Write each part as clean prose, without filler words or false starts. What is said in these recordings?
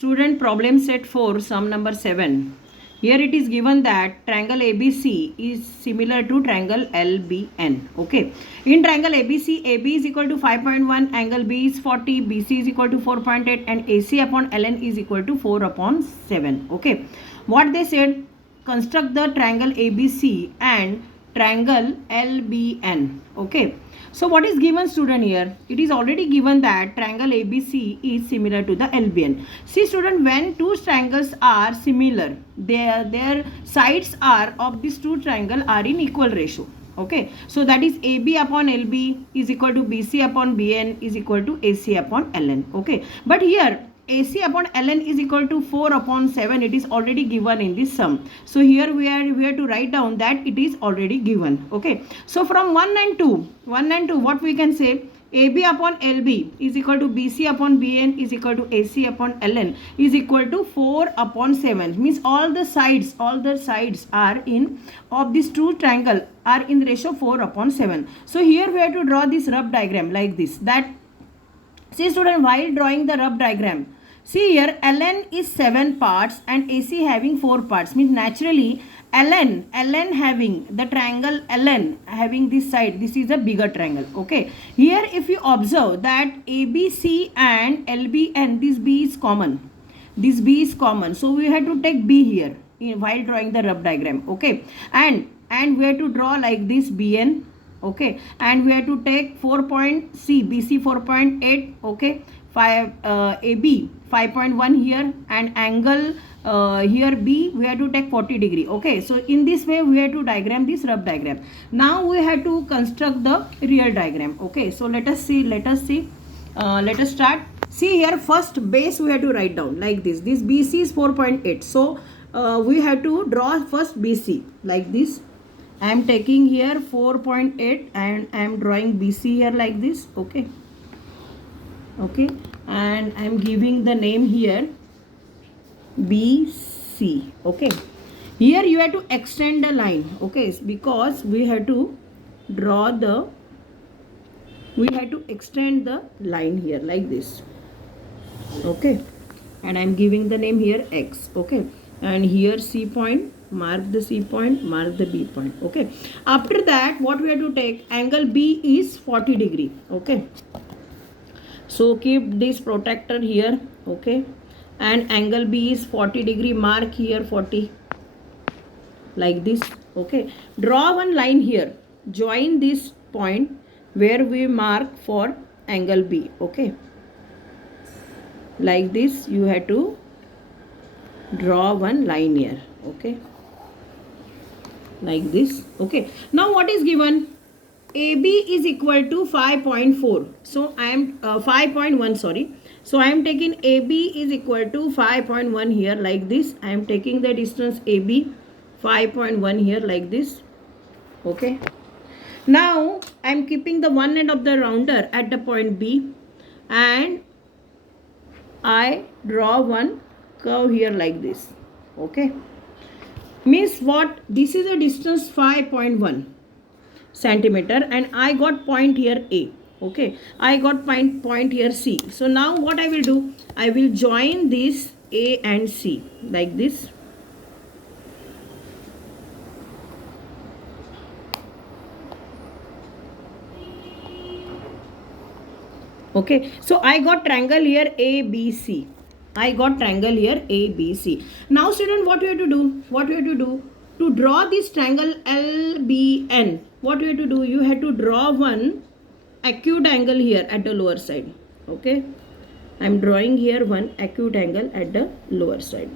Student, problem set 4, sum number 7. Here it is given that triangle ABC is similar to triangle LBN. Okay. In triangle ABC, AB is equal to 5.1, angle B is 40, BC is equal to 4.8 and AC upon LN is equal to 4 upon 7. Okay. What they said, construct the triangle ABC and triangle LBN. Okay. So what is given, student? Here it is already given that triangle ABC is similar to the LBN. See student, when two triangles are similar, their sides are of these two triangles are in equal ratio. Okay, so that is AB upon LB is equal to BC upon BN is equal to AC upon LN. Okay, but here AC upon ln is equal to 4 upon 7. It is already given in this sum. So here we have to write down that it is already given. Okay. So from 1 and 2, what we can say, AB upon LB is equal to BC upon BN is equal to AC upon ln is equal to 4 upon 7. Means all the sides are in of this two triangle are in the ratio 4 upon 7. So here we have to draw this rough diagram like this. That, see student, while drawing the rough diagram, see here ln is 7 parts and AC having 4 parts. Means naturally ln having the triangle ln having this side, this is a bigger triangle. Okay. Here if you observe that ABC and LBN, this B is common. This B is common. So we have to take B here while drawing the rough diagram. Okay. And we have to draw like this BN. Okay, and we have to take 4 point C, BC 4.8, okay, 5 AB 5.1 here, and angle here B we have to take 40 degree. Okay, so in this way we have to diagram this rough diagram. Now we have to construct the real diagram. Okay, so let us start. See here, first base we have to write down like this. This BC is 4.8, so we have to draw first BC like this. I am taking here 4.8 and I am drawing BC here like this. Okay. Okay. And I am giving the name here BC. Okay. Here you have to extend the line. Okay. Because we have to extend the line here like this. Okay. And I am giving the name here X. Okay. And here C point. Mark the C point, mark the B point. Okay. After that, what we have to take, angle B is 40 degree. Okay. So keep this protractor here. Okay. And angle B is 40 degree. Mark here 40. Like this. Okay. Draw one line here. Join this point where we mark for angle B. Okay. Like this, you have to draw one line here. Okay. Like this. Okay. Now what is given? AB is equal to 5.4. So I am 5.1, sorry. So I am taking AB is equal to 5.1 here like this. I am taking the distance AB 5.1 here like this. Okay. Now I am keeping the one end of the rounder at the point B and I draw one curve here like this. Okay. Means what? This is a distance 5.1 centimeter and I got point here A. Okay. I got point here C. So now what I will do? I will join this A and C like this. Okay. So I got triangle here ABC. I got triangle here ABC. Now student, what you have to do? To draw this triangle LBN, what you have to do? You have to draw one acute angle here at the lower side. Okay. I am drawing here one acute angle at the lower side.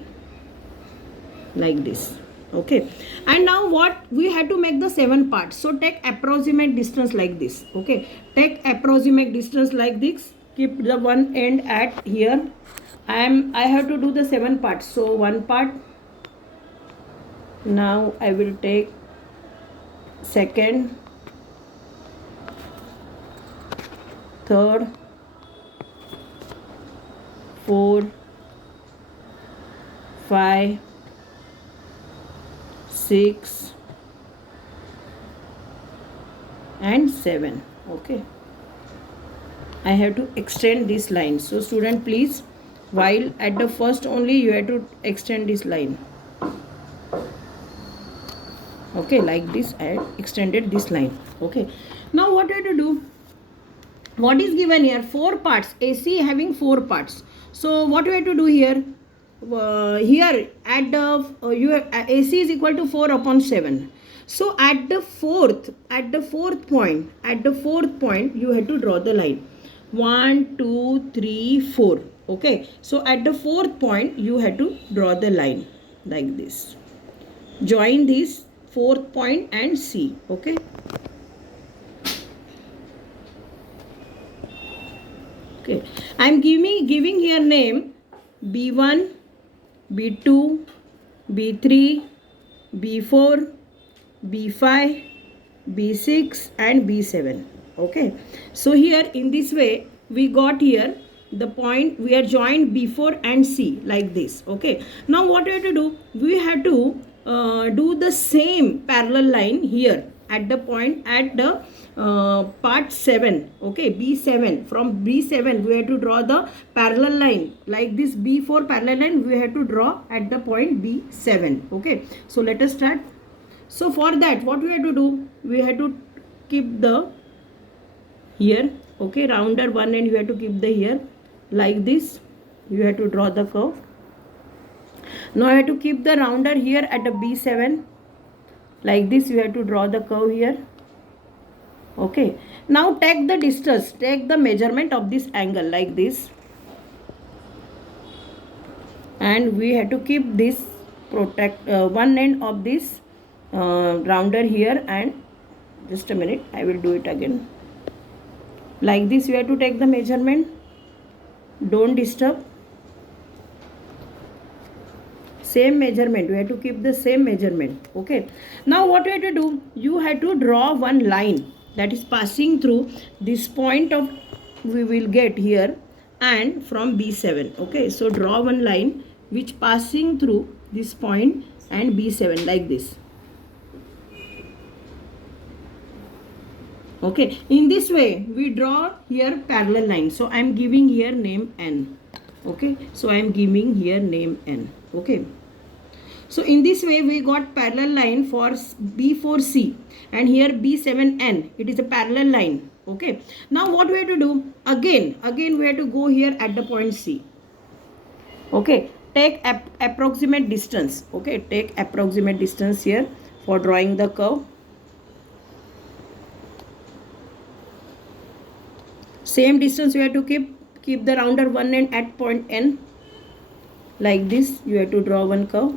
Like this. Okay. And now what? We have to make the 7 parts. So take approximate distance like this. Okay. Take approximate distance like this. Keep the one end at here. I have to do the 7 parts. So one part. Now I will take second, third, fourth, 5, 6 and 7. Okay. I have to extend this line. So student, please while at the first only you have to extend this line. Okay, like this I extended this line. Okay, now what you have to do, what is given here, 4 parts, AC having 4 parts. So what you have to do here, here at the you have, AC is equal to 4 upon 7. So at the fourth point you have to draw the line 1 2 3 4. Okay, so at the fourth point you have to draw the line like this, join this fourth point and C. Okay, okay, I am giving here name B1, B2, B3, B4, B5, B6 and B7. Okay, so here in this way we got here the point, we are joined B4 and C like this. Okay, now what we have to do, we have to do the same parallel line here at the point at the part 7. Okay, B7, from B7 we have to draw the parallel line like this, B4 parallel line we have to draw at the point B7. Okay, so let us start. So for that what we have to do, we have to keep the here, okay, rounder one end you have to keep the here like this, you have to draw the curve. Now I have to keep the rounder here at the B7 like this, you have to draw the curve here. Okay, now take the distance, take the measurement of this angle like this, and we have to keep this protect one end of this rounder here, and just a minute I will do it again like this, you have to take the measurement, don't disturb, same measurement, you have to keep the same measurement. Okay, now what you have to do, you have to draw one line that is passing through this point of we will get here and from B7. Okay, so draw one line which passing through this point and B7 like this. Okay, in this way we draw here parallel line, so I am giving here name N. Okay, so I am giving here name N. Okay, so in this way we got parallel line for B4C and here B7N, it is a parallel line. Okay, now what we have to do, again we have to go here at the point C. Okay, take approximate distance. Okay, take approximate distance here for drawing the curve. Same distance you have to keep the rounder one end at point N like this, you have to draw one curve.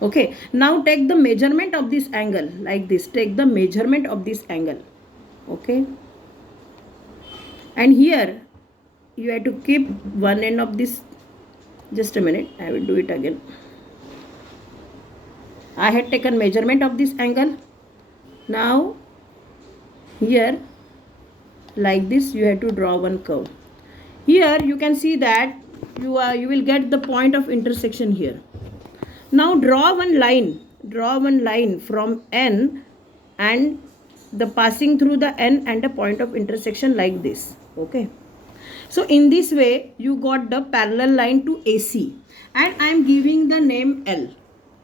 Okay, now take the measurement of this angle like this, take the measurement of this angle. Okay, and here you have to keep one end of this, just a minute I will do it again. I had taken measurement of this angle. Now here like this you have to draw one curve. Here you can see that you will get the point of intersection here. Now draw one line from N and the passing through the N and the point of intersection like this. Okay, so in this way you got the parallel line to AC and I am giving the name L.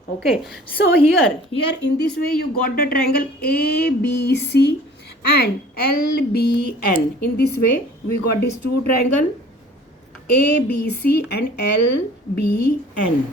Okay, so here in this way you got the triangle ABC and LBN. In this way we got these two triangle ABC and LBN.